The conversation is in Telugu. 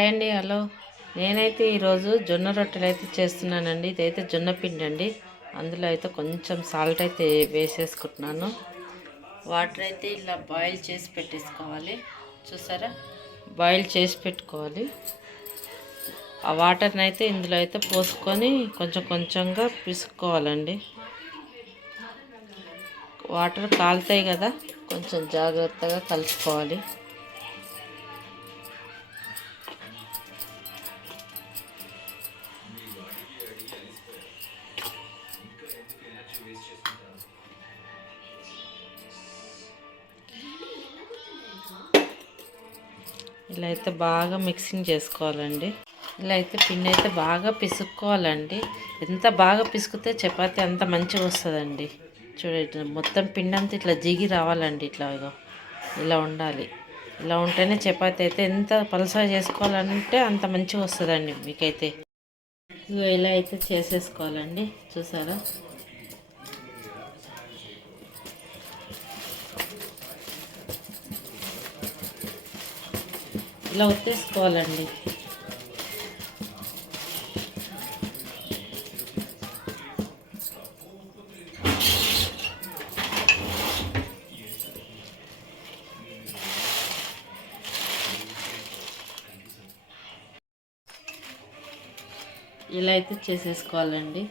హాయ్ అండి, హలో. నేనైతే ఈరోజు జొన్న రొట్టెలు అయితే చేస్తున్నానండి. ఇదైతే జొన్న పిండి అండి. అందులో అయితే కొంచెం సాల్ట్ అయితే వేసేసుకుంటున్నాను. వాటర్ అయితే ఇలా బాయిల్ చేసి పెట్టేసుకోవాలి. చూసారా, బాయిల్ చేసి పెట్టుకోవాలి. ఆ వాటర్ని అయితే ఇందులో అయితే పోసుకొని కొంచెం కొంచెంగా పిసుక్కోవాలండి. వాటర్ కాలుతాయి కదా, కొంచెం జాగ్రత్తగా కలుపుకోవాలి. ఇలా అయితే బాగా మిక్సింగ్ చేసుకోవాలండి. ఇలా అయితే పిండి అయితే బాగా పిసుక్కోవాలండి. ఎంత బాగా పిసుకుతే చపాతీ అంత మంచిగా వస్తుందండి. చూడండి, మొత్తం పిండి అంతా ఇట్లా జిగి రావాలండి. ఇలా ఉండాలి. ఇలా ఉంటేనే చపాతీ అయితే ఎంత పలసగా చేసుకోవాలంటే అంత మంచిగా వస్తుందండి మీకైతే. ఇలా అయితే చేసేసుకోవాలండి. చూసారా, ఇలా ఒత్తేసుకోవాలండి. ఇలా అయితే చేసేసుకోవాలండి.